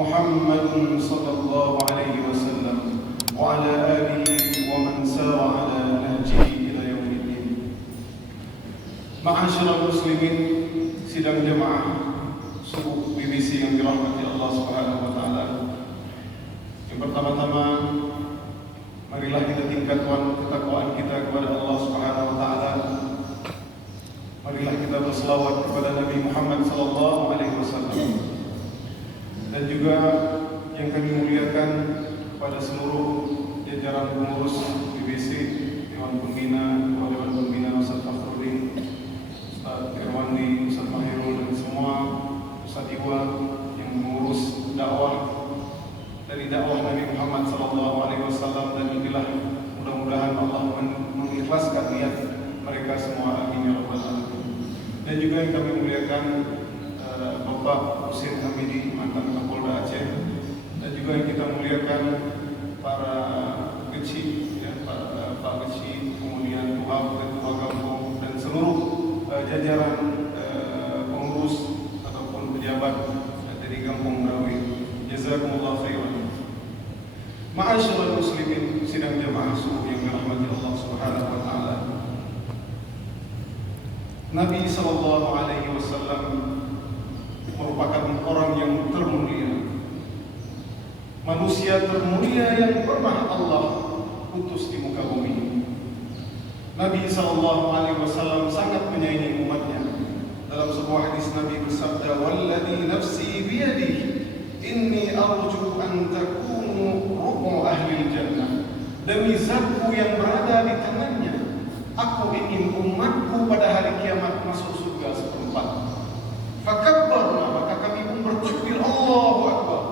محمد صلى الله عليه وسلم وعلى آله ومن سار على نهجه إلى يوم الدين. Ma'asyiral muslimin, sidang jemaah subuh BBC yang dirahmati Allah Subhanahu wa taala. Yang pertama-tama, marilah kita tingkatkan ketakwaan kita kepada Allah Subhanahu wa taala. Marilah kita berselawat kepada Nabi Muhammad sallallahu alaihi wasallam. Dan juga yang kami muliakan kepada seluruh jajaran pengurus BBC, Dewan Pembina, Ketua Dewan Pembina Ustaz Fakhruddin, Ustaz Irwandi, Ustaz Mahirul, dan semua Ustaz Iwan yang mengurus dakwah dari dakwah Nabi Muhammad SAW. Dan inilah mudah-mudahan Allah mengikhlaskan niat mereka semua, amin ya rabbal alamin. Dan juga yang kami muliakan Bapak Husin Hamidi, mantan Kapolda Aceh, dan juga yang kita muliakan para Geci, ya, Pak Geci, kemudian Tuhab, Ketua Kampung, dan seluruh jajaran pengurus ataupun pejabat dari Kampung Merawi. Jazakumullah khairan. Ma'asyiral muslimin, sidang jemaah subuh yang dirahmati Allah Subhanahu wa taala. Nabi sallallahu alaihi wasallam merupakan orang yang termulia, manusia termulia yang pernah Allah utus di muka bumi. Nabi sallallahu alaihi wasallam sangat menyayangi umatnya. Dalam sebuah hadis Nabi bersabda, "Walladzi nafsi biyadihi, inni arju an takunu rubu ahli jannah." Demi zatku yang berada di tangannya, aku ingin umatku pada hari kiamat masuk surga seperempat. Fakabbarna, maka kami pun bertakbir, Allahu Akbar.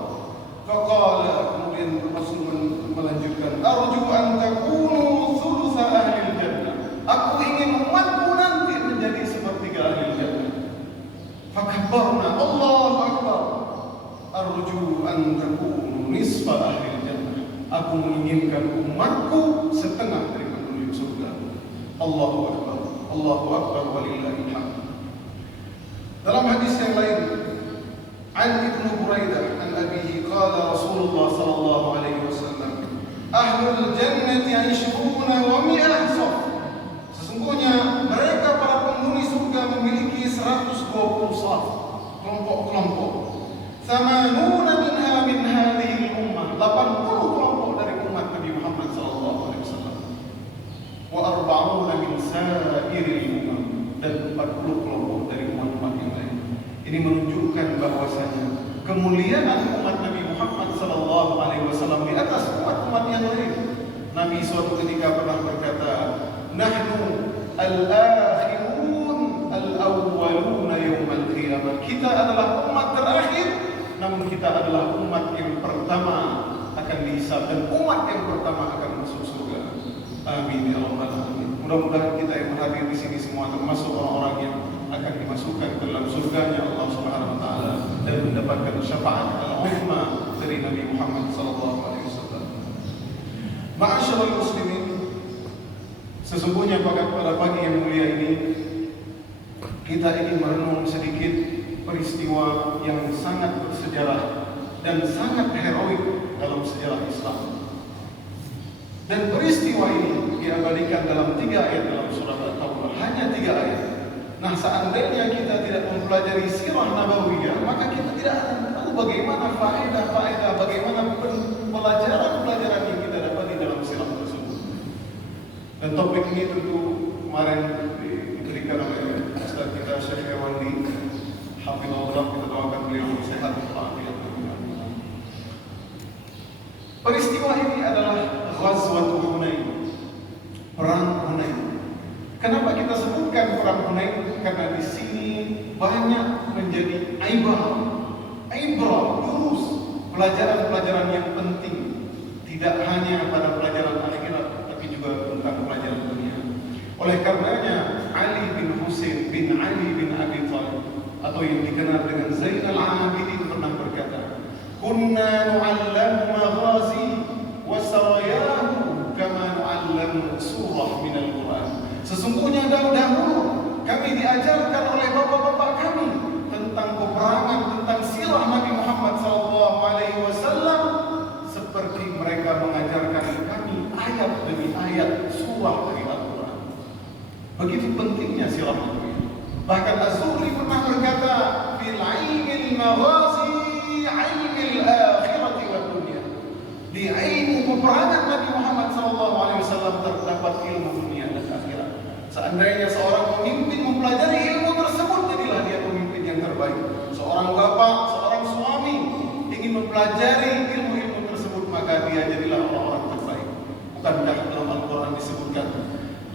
Faqala, kemudian Rasul melanjutkan, arju an takunu thulutsa ahli jannah. Aku ingin umatku nanti menjadi sepertiga ahli jannah. Fakabbarna, Allahu Akbar. Arju an takunu nisfa ahli jannah. Aku menginginkan umatku setengah dari penduduk surga. Allahu Akbar, Allahu Akbar, walillahil hamd. Dalam hadis yang lain, an Ibnu Buraidah an abihi qala Rasulullah sallallahu alaihi wasallam, ahlul jannati 'ishruna wa mi'ah saf. Sesungguhnya mereka para penghuni surga memiliki 120 saf, kelompok-kelompok. Thamanuna minha min hadhihi al-ummah, 80 kelompok dari umat Nabi Muhammad sallallahu alaihi wasallam. Wa arba'una min sa'iril ummah, dan 40 kelompok dari umat-umat yang lain. Ini menunjukkan bahwasanya kemuliaan umat Nabi Muhammad sallallahu alaihi wasallam di atas umat-umat yang lain. Nabi suatu ketika pernah berkata, "Nahnu al-akhirun al-awwaluna yaumal qiyamah." Kita adalah umat terakhir, namun kita adalah umat yang pertama akan dihisab dan umat yang pertama akan masuk surga. Amin ya rabbal alamin. Mudah-mudahan kita yang hadir di sini semua termasuk orang-orang yang akan dimasukkan ke dalam surganya Allah Subhanahu wa taala dan mendapatkan syafaat al-uzma dari Nabi Muhammad sallallahu alaihi wasallam. Ma'asyiral muslimin, sesungguhnya pada pagi yang mulia ini kita ingin merenung sedikit peristiwa yang sangat bersejarah dan sangat heroik dalam sejarah Islam. Dan peristiwa ini diabadikan dalam 3 ayat dalam surah At-Taubah, hanya 3 ayat. Nah, seandainya kita tidak mempelajari sirah nabawiyah, maka kita tidak akan tahu bagaimana faedah-faedah, bagaimana pelajaran-pelajaran yang kita dapat di dalam sirah tersebut. Dan topik ini tentu kemarin diberikan oleh Ustaz kita Syekh Irwandi, hafizahullah, kita doakan beliau sehat walafiat. Peristiwa ini adalah Ghazwatul Hunain, perang Hunain. Kenapa kita sebutkan perang Hunain? Karena di sini banyak menjadi ibrah, durus, pelajaran-pelajaran yang penting. Tidak hanya pada pelajaran akhirat, tapi juga tentang pelajaran dunia. Oleh karenanya Ali bin Husain bin Ali bin Abi Thalib, atau yang dikenal dengan Zainal Abidin, pernah berkata, "Kunna nu'allamu maghazi wa sarayahu kama nu'allamu surah minal Qur'an." Sesungguhnya dahulu kami diajarkan oleh bapak-bapak kami tentang peperangan, tentang sirah Nabi Muhammad SAW Di ilmu peperangan Nabi Muhammad SAW terdapat ilmu dunia dan akhirat. Seandainya seorang pemimpin mempelajari ilmu tersebut, jadilah dia pemimpin yang terbaik. Seorang bapak, seorang suami ingin mempelajari ilmu-ilmu tersebut, maka dia jadilah orang-orang terbaik. Bukankah dalam Al-Quran disebutkan,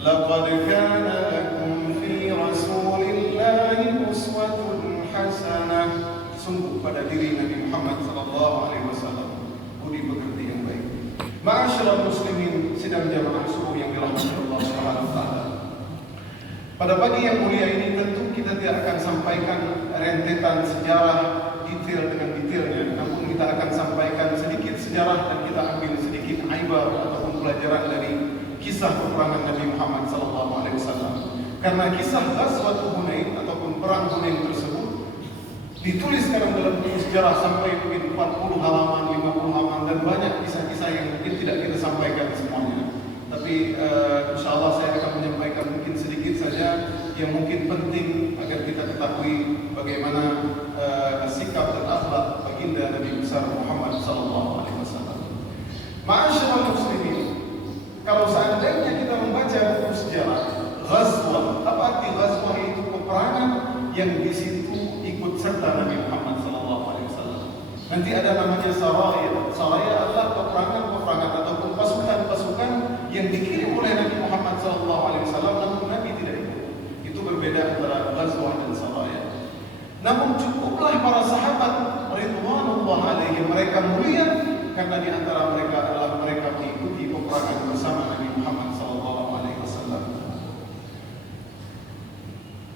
laqad kana lakum fi rasulillahi uswatun hasanah. Sungguh pada diri Nabi Muhammad SAW budi pekerti yang baik. Ma'asyiral muslimin, sidang jamaah subuh yang dirahmati Allah Subhanahu wa taala. Pada pagi yang mulia ini tentu kita tidak akan sampaikan rentetan sejarah detail dengan detailnya, namun kita akan sampaikan sedikit sejarah dan kita ambil sedikit ibar ataupun pelajaran dari kisah peperangan Nabi Muhammad SAW. Karena kisah Ghazwat Hunain ataupun perang Hunain tersebut dituliskan dalam buku sejarah sampai mungkin 40 halaman, 50 halaman, dan banyak kisah-kisah yang mungkin tidak kita sampaikan semuanya. Tapi insya Allah saya akan menyampaikan mungkin sedikit saja yang mungkin penting agar kita ketahui bagaimana sikap dan akhlak baginda Nabi besar Muhammad SAW. Ma'asyiral muslimin, kalau seandainya kita membaca buku sejarah Ghazwah, apa arti Ghazwah? Itu peperangan yang di situ ikut serta Nabi Muhammad SAW. Nanti ada namanya saraya. Saraya adalah peperangan ataupun pasukan-pasukan yang dikirim oleh Nabi Muhammad SAW, namun Nabi tidak ikut. Itu berbeda antara ghazwah dan saraya. Namun cukuplah para sahabat ridwanullah alaihim, mereka mulia karena di antara mereka adalah mereka mengikuti peperangan bersama Nabi Muhammad SAW.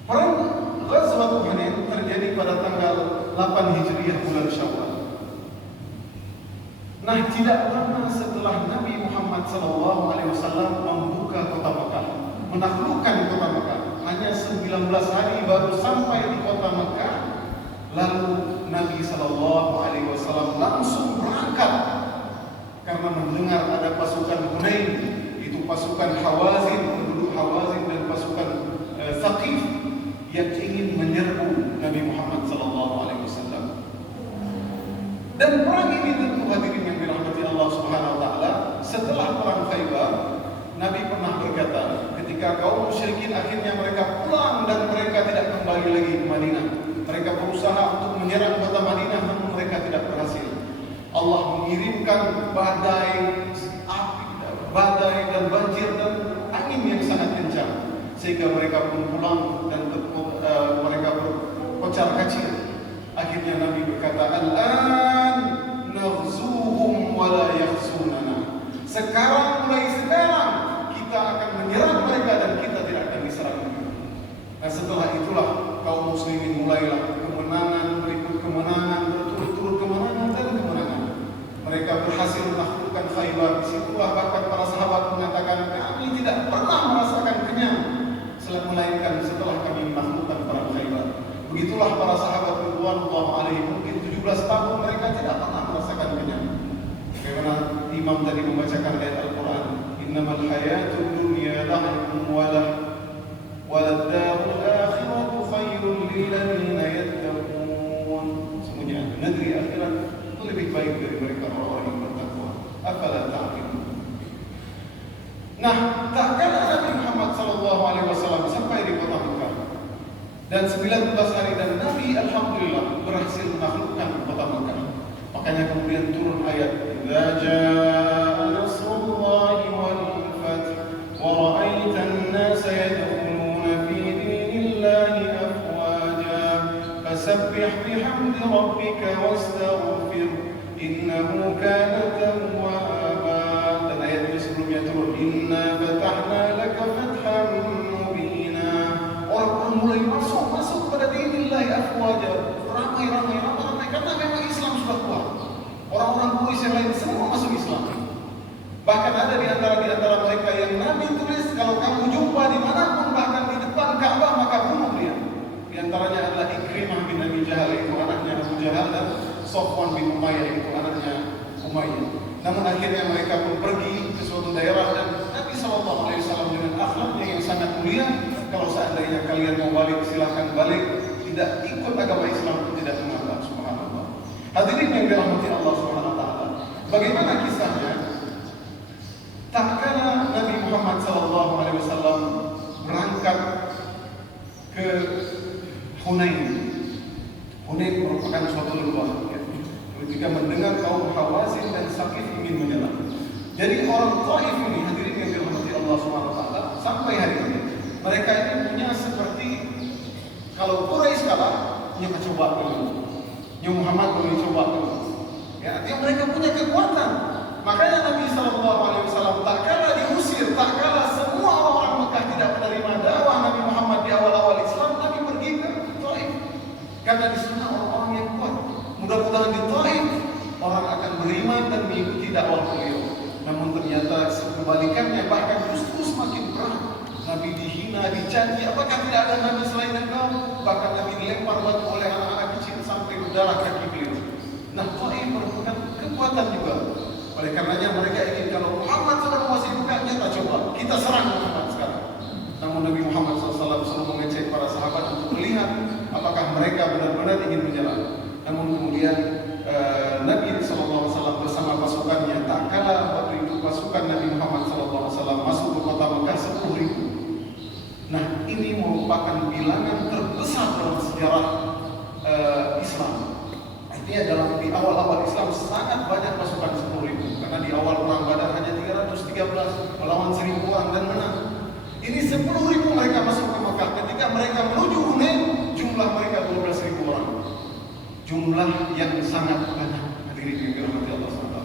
Perang Ghazwat Hunain terjadi pada tanggal 8 Hijriah bulan Syawal. Nah, tidak lama setelah Nabi Muhammad SAW membuka kota Mekah, menaklukkan kota Mekah, hanya 19 hari baru sampai di kota Mekah, lalu Nabi SAW langsung berangkat karena mendengar ada pasukan Hunain, itu pasukan Hawazin, penduduk Hawazin dan pasukan Thaqif yang ingin menyerbu Nabi Muhammad SAW. Dan perang ini tentu hadirin yang dirahmati Allah Subhanahu wa taala, setelah perang Khaybar, Nabi pernah berkata, ketika kaum musyrikin akhirnya mereka pulang dan mereka tidak kembali lagi ke Madinah. Mereka berusaha untuk menyerang kota Madinah, namun mereka tidak berhasil. Allah mengirimkan badai api, badai dan banjir dan angin yang sangat kencang, sehingga mereka pun pulang dan mereka berkocar kacir. Akhirnya Nabi berkata, al-an naghzuhum wa la yaghzunana. Mulai sekarang kita akan menyerang mereka dan kita tidak akan diserang. Nah, setelah itulah kaum muslimin mulailah kemenangan berikut kemenangan, berturut-turut kemenangan dan kemenangan. Mereka berhasil menaklukkan Khaybar. Disitulah bahkan para sahabat mengatakan, kami tidak pernah merasakan kenyang melainkan setelah kami menaklukkan perang Khaybar. Begitulah para sahabat ridwanullah alaihim, mungkin 17 tahun mereka tidak pernah merasakan kenyang. Bagaimana Imam tadi membacakan ayat Al-Quran, innamal hayatud dunya la'ibun wa lad-darul akhiratu khairul lil ladzina yattaqun. Sesungguhnya negeri akhirat itu lebih baik dari mereka orang-orang yang bertakwa. Afala ta'qilun. Nah, tak kala Nabi Muhammad SAW sampai di kota Mekah dan 19 hari dan Nabi alhamdulillah berhasil menaklukkan kota Mekah. Makanya kemudian turun ayat, idza jaa nasrullahi wal fath wa ra'aita an-nasa yadkhuluna fi dinillahi afwaja fasabbih bihamdi rabbika wastaghfir innahu kana tawwaba. Dan ayat itu sebelumnya turun, inna fatahna laka fathan mubina. Orang mulai masuk pada dinillahi afwaja, ramai karena memang Islam sudah kuat. Orang-orang Quraisy yang lain semua masuk Islam. Bahkan ada di antara mereka yang Nabi tulis, kalau kamu jumpa dimanapun, bahkan di depan Ka'bah, maka bunuh dia. Di antaranya adalah Ikrimah bin Abi Jahal, itu anaknya Abu Jahal, dan Sofwan bin Umayyah, itu anaknya Umayyah. Namun akhirnya mereka pun pergi ke suatu daerah dan Nabi SAW dengan akhlaknya yang sangat mulia, kalau seandainya kalian mau balik silahkan balik, tidak ikut agama Islam pun tidak mengapa. Subhanallah. Hadirin yang dirahmati Allah Subhanahu wa taala. Bagaimana kisahnya? ingin menyerang. Jadi orang Taif ini, hadirin yang dirahmati Allah SWT, sampai hari ini mereka ini punya seperti kalau Quraisy kalah, dia coba dulu, yang Muhammad boleh coba dulu. Ya, dia mereka punya kekuatan. Makanya Nabi SAW tak kala diusir, tak kala semua orang Mekah tidak menerima dakwah Nabi Muhammad di awal-awal Islam, Nabi pergi ke Taif. Karena di sana orang-orang yang kuat. Mudah-mudahan di Taif orang akan beriman dan mengikuti dakwah beliau. Namun ternyata kebalikannya, bahkan justru semakin berat. Nabi dihina, dicaci, apakah tidak ada Nabi selain engkau? Bahkan Nabi dilempar batu oleh anak-anak kecil sampai berdarah kaki beliau. Nah, Taif merupakan kekuatan juga. Oleh karenanya mereka ingin kalau Muhammad sudah menguasai Mekah, nyata coba kita serang Muhammad sekarang. Namun Nabi Muhammad SAW selalu mengecek para sahabat untuk melihat apakah mereka benar-benar ingin menyerang. Namun kemudian Nabi SAW bersama pasukannya, tak kala waktu itu pasukan Nabi Muhammad SAW masuk ke kota Mekah 10.000. Nah, ini merupakan bilangan terbesar dalam sejarah Islam. Artinya dalam di awal-awal Islam sangat banyak pasukan 10.000, karena di awal perang Badar hanya 313 melawan 1.000 orang dan menang. Ini 10.000 mereka masuk ke Mekah. Ketika mereka menuju Hunain, jumlah mereka 12.000 orang. Jumlah yang sangat banyak. Hadirin yang dirahmati Allah SWT.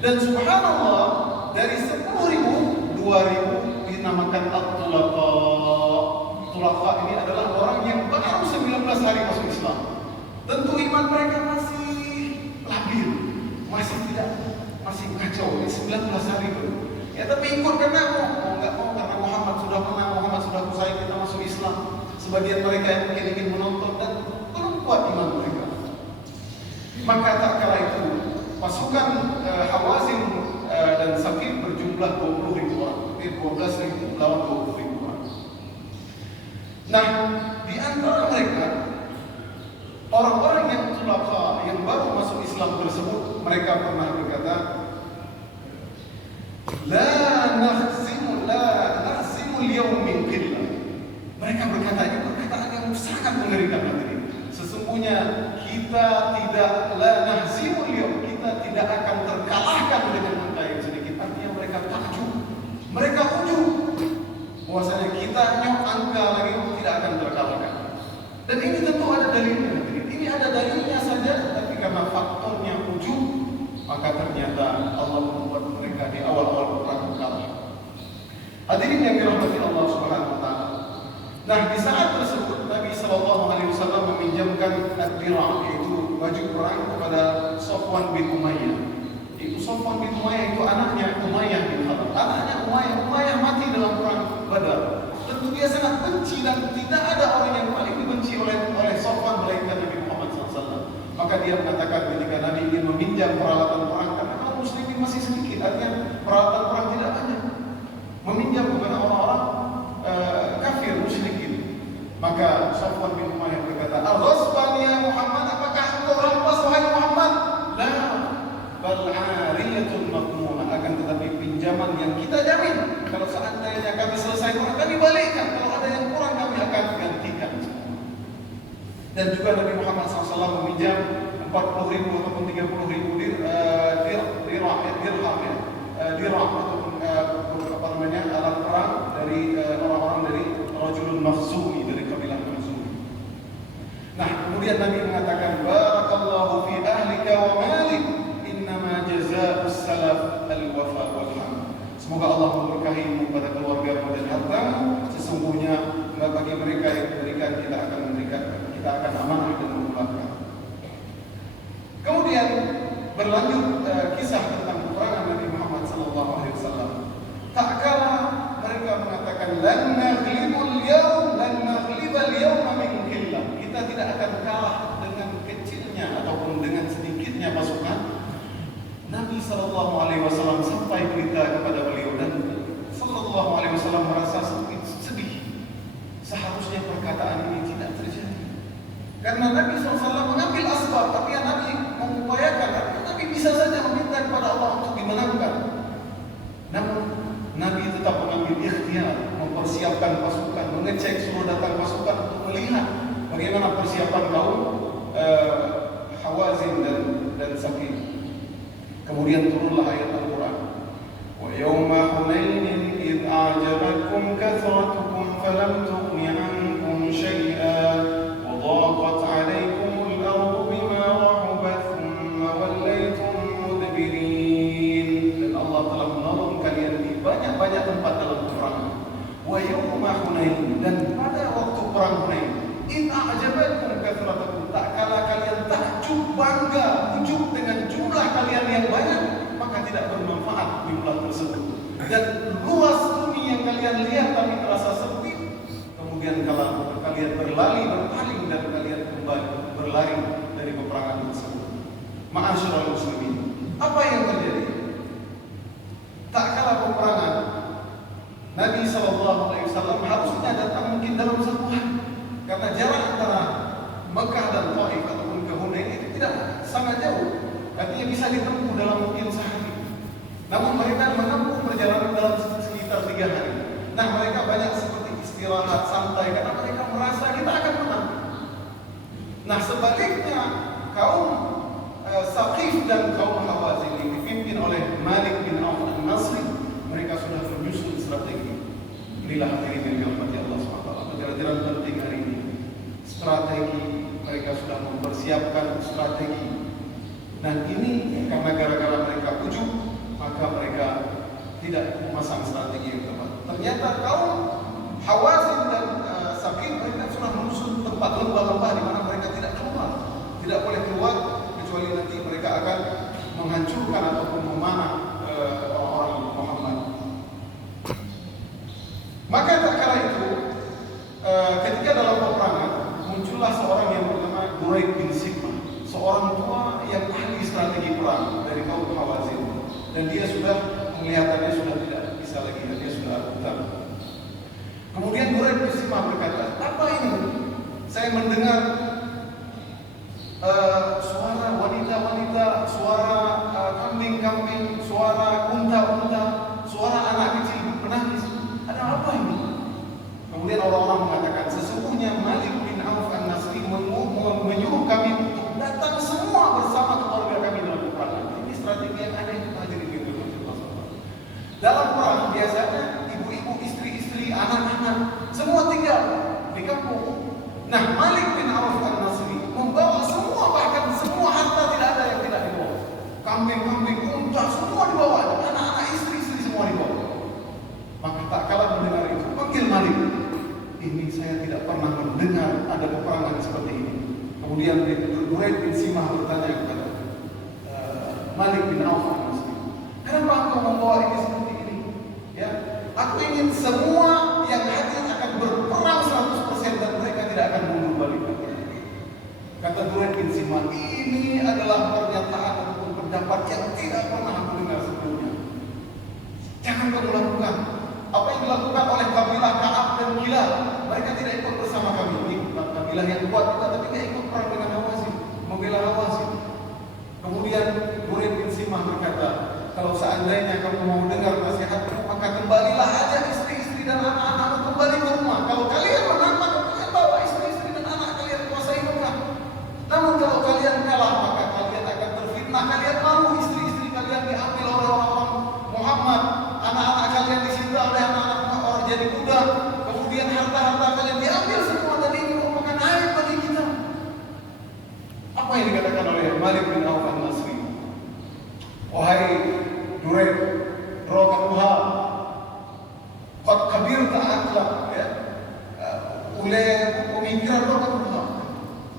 Dan subhanallah, dari 10.000, 2.000 dinamakan At-Tulaqa. Tulaqa ini adalah orang yang baru 19 hari masuk Islam. Tentu iman mereka masih labil, masih kacau. Ini 19 hari dulu. Ya, tapi ikut karena mau nggak mau, karena Muhammad sudah menang, Muhammad sudah usai, kita masuk Islam. Sebagian mereka yang mungkin ingin menonton dan belum kuat iman mereka. Maka tak kala itu pasukan Hawazin dan Saqif berjumlah 20.000 orang. Jadi 12.000 lawan 20.000 orang. Nah, di antara mereka orang-orang yang Tulaqa yang baru masuk Islam tersebut, mereka pernah berkata, La nahzimu al-yawm min qillah. Mereka berkata, ini perkataan yang sangat mengerikan hati. Sesungguhnya kita tidak la nahzimu al-yawm, kita tidak akan terkalahkan dengan angka yang sedikit. Artinya mereka takjub, mereka ujub bahwasanya kita nyok angka lagi tidak akan terkalahkan. Dan ini tentu ada dalilnya. Ini ada dalilnya saja, tapi karena faktornya ujub, maka ternyata Allah membuat mereka di awal-awal perang kalah. Hadirin yang dirahmati Allah Subhanahu wa taala. Nah, di saat tersebut Nabi SAW meminjamkan ad-dira', yaitu baju perang, kepada Safwan bin Umayyah. Itu Safwan bin Umayyah itu anaknya Umayyah bin Khalaf. Anaknya Umayyah mati dalam perang Badar. Tentu dia sangat benci dan tidak ada orang yang paling dibenci oleh Safwan melainkan Nabi Muhammad SAW. Maka dia mengatakan ketika Nabi ingin meminjam peralatan perang, karena kaum muslimin masih sedikit, artinya peralatan perang tidak banyak, meminjam kepada orang-orang kafir musyrikin. Maka Safwan bin Umayyah berkata, "Al-ghasban ya Muhammad, apakah engkau rampas wahai Muhammad?" La, bal 'ariyatun maqmuna, akan tetapi pinjaman yang kita jamin. Kalau seandainya kami selesai perang, kami balikkan. Kalau ada yang kurang, kami akan gantikan. Dan juga Nabi Muhammad SAW meminjam 40.000 ataupun 30.000 dirham ataupun alat perang dari orang-orang dari Rajulun Makhzumi, dari kabilah Makhzumi. Nah, kemudian Nabi mengatakan, Barakallahu fi ahlika wa malik, innama jazaa'us salaf al-wafa wal ham. Semoga Allah memberkahimu pada keluargamu dan hartamu. Sesungguhnya bagi mereka yang diberikan, kita akan amanah dan memulangkan. Kemudian berlanjut kisah tentang peperangan Nabi Muhammad SAW. Tak kala mereka mengatakan, lan naghlibal yawma min qillah. Kita tidak akan kalah dengan kecilnya ataupun dengan sedikitnya pasukan. Nabi SAW sampai berita kepada beliau, dan SAW merasa sedih. Seharusnya perkataan ini tidak terjadi, karena Nabi SAW mengambil asbab, tapi Nabi mengupayakan. Nabi bisa saja meminta kepada Allah untuk dimenangkan. Namun Nabi tetap mengambil ikhtiar, mempersiapkan pasukan, mengecek seluruh datang pasukan untuk melihat bagaimana persiapan kaum Hawazin dan Saqif. Kemudian turunlah ayat Al-Quran dan luas bumi yang kalian lihat tapi terasa sempit. Kemudian kalau kalian berpaling dan kalian kembali berlari dari peperangan tersebut. Ma'asyiral muslimin, apa yang terjadi? Tak kalah peperangan, Nabi SAW harusnya datang mungkin dalam satu hari, karena jarak antara Mekah dan Taif ataupun ke Hunain itu tidak sangat jauh, artinya bisa ditempuh dalam mungkin sehari. Namun mereka menempuh perjalanan dalam sekitar 3 hari. Nah, mereka banyak seperti istirahat santai karena mereka merasa kita akan menang. Nah, sebaliknya kaum Saqif dan kaum Hawazin yang dipimpin oleh Malik bin Auf an-Nasri, mereka sudah menyusun strategi. Inilah hadirin yang dirahmati Allah SWT. Pelajaran penting hari ini. Strategi, mereka sudah mempersiapkan strategi. Dan ini karena gara-gara mereka ujuk, maka mereka tidak memasang strategi yang tepat. Ternyata kaum Hawazin dan Saqif mereka sudah menyusun tempat lembah-lembah di mana mereka tidak keluar, tidak boleh keluar kecuali nanti mereka akan menghancurkan ataupun memanah orang-orang Muhammad. Maka tak kala itu, ketika dalam peperangan muncullah seorang yang bernama Duraid bin Sigma, seorang tua yang ahli strategi perang dari kaum Hawazin, dan dia sudah kelihatannya sudah tidak bisa lagi, dia sudah hutan. Kemudian Duraid bin Sigma berkata, apa ini? Saya mendengar suara wanita-wanita, suara kambing-kambing, suara unta-unta, suara anak kecil menangis. Ada apa ini? Kemudian orang-orang mengatakan, sesungguhnya Malik bin Auf an-Nasri menyuruh kami untuk datang semua bersama keluarga kami dalam peperangan. Ini strategi yang aneh. Dalam perang biasanya ibu-ibu, istri-istri, anak-anak semua tinggal di kampung. Nah, Malik bin Auf an-Nasri membawa semua, bahkan semua harta tidak ada yang tidak dibawa. Kambing-kambing, unta semua dibawa, anak-anak, istri-istri semua dibawa. Maka tak kalah mendengar itu, panggil Malik. Ini saya tidak pernah mendengar ada peperangan seperti ini. Kemudian Duraid bin Sigma bertanya kepada Malik bin Auf an-Nasri, kenapa engkau membawa ini seperti ini? Ya, aku ingin semua yang hadir akan berperang 100% dan mereka tidak akan mundur balik. Kata Duraid bin Sigma, ini adalah pernyataan ataupun pendapat yang tidak pernah aku dengar sebelumnya. Jangan kamu lakukan apa yang dilakukan oleh kabilah Ka'ab dan Kilal. Mereka tidak ikut bersama kami. Ini bukan kabilah yang kuat juga, tapi tidak ikut perang dengan Hawazin, membela Hawazin. Kemudian Duraid bin Sigma berkata, kalau seandainya kamu mau dengar nasihatku, maka kembalilah aja istri-istri dan anak-anak kembali ke rumah. Kalau kalian menang, maka kalian bawa istri-istri dan anak kalian kuasai Mekah. Namun kalau kalian kalah, maka kalian akan terfitnah. Kalian malu, istri-istri kalian diambil oleh orang-orang Muhammad, anak-anak kalian disita oleh anak-anak orang jadi budak. Kemudian harta-harta kalian diambil semua, dan ini merupakan aib bagi kita. Apa yang dikatakan oleh Malik bin Auf an-Nasri? Wahai Duraid, rokabuha, qad kabir ta'akla, ya, oleh pemikiran rokabuha.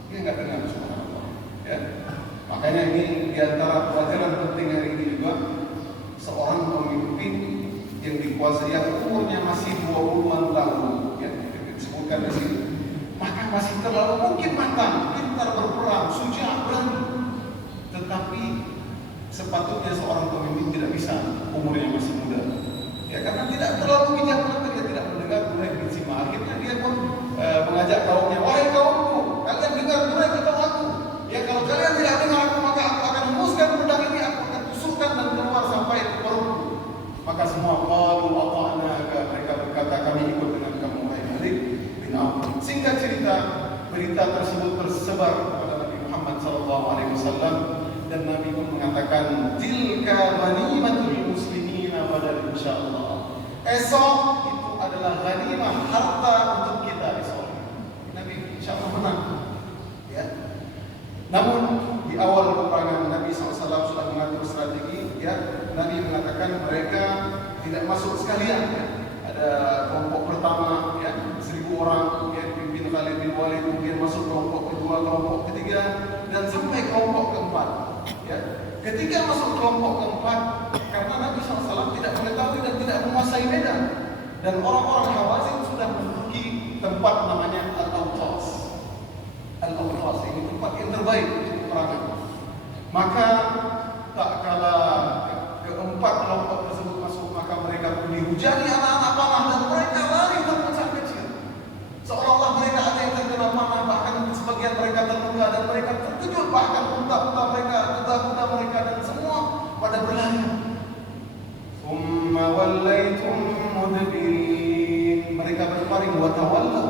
Dia enggak dengar subhanallah, ya. Makanya ini diantara pelajaran penting hari ini juga, seorang pemimpin yang dikuasai yang umurnya masih 20-an tahun, ya, disebutkan di sini, maka masih terlalu mungkin matang, pintar berperang, suja, berani, tetapi sepatutnya seorang pemimpin tidak bisa umurnya masih muda, ya, karena tidak terlalu bijak. Kenapa dia tidak mendengar Duraid bin Sigma? Akhirnya dia pun mengajak kaumnya, wahai kaumku, kalian dengar Duraid atau aku? Ya, kalau kalian tidak dengar aku, maka aku akan hembuskan pedang ini, aku akan tusukkan dan keluar sampai ke perutku. Maka semua qalu ata'na, mereka berkata, kami ikut dengan kamu wahai Malik bin Auf. Singkat cerita, berita tersebut tersebar kepada Nabi Muhammad SAW. Dan Nabi pun mengatakan, tilka ghanimatul muslimina badal insyaallah. Esok itu adalah ghanimah, harta untuk kita esok. Nabi Ketika masuk kelompok keempat, karena Nabi SAW tidak mengetahui dan tidak menguasai medan, dan orang-orang Hawazin sudah menduduki tempat namanya Al-Awtas. Al-Awtas ini tempat yang terbaik untuk peperangan. Maka tak kala keempat kelompok tersebut masuk, maka mereka pun dihujani anak-anak panah dan mereka lari terpecah kecil. Seolah-olah mereka ada yang terkena panah, bahkan sebagian mereka terluka dan mereka terkejut, bahkan unta-unta mereka, kuda-kuda mereka dan semua pada berlari. Tsumma wallaitum mudbirin. Mereka berpaling wa tawallaw.